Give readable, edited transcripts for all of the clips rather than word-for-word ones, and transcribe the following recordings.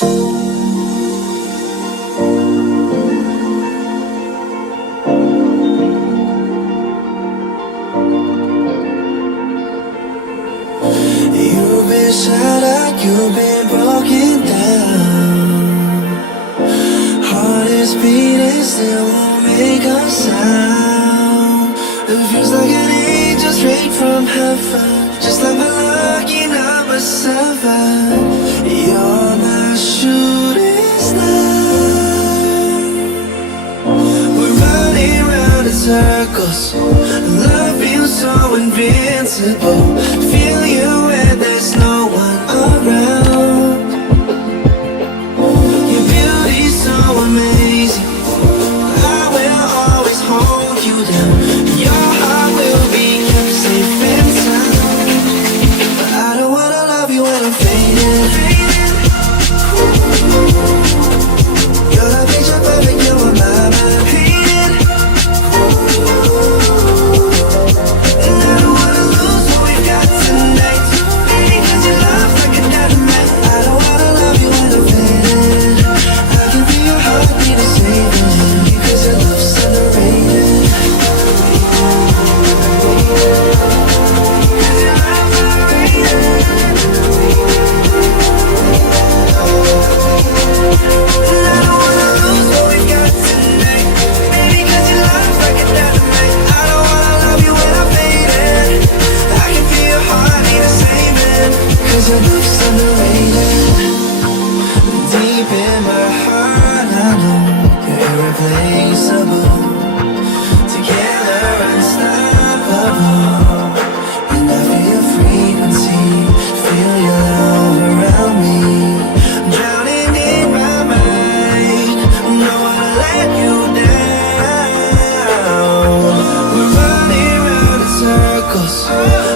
You've been shattered, you've been broken down. Heart is beating, still won't make a sound. It feels like an angel straight from heaven, just like my lucky number 7. You're my shooting star. We're running round in circles. Love feels so invincible. Feel you when there's no one around. Your beauty's so amazing. I will always hold you down. Your heart will be kept safe and sound. But I don't wanna love you when I'm fading. You're the picture perfect, you're my mind.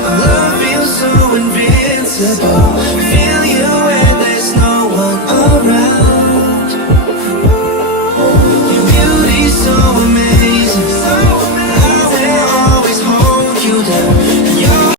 Love feels so invincible.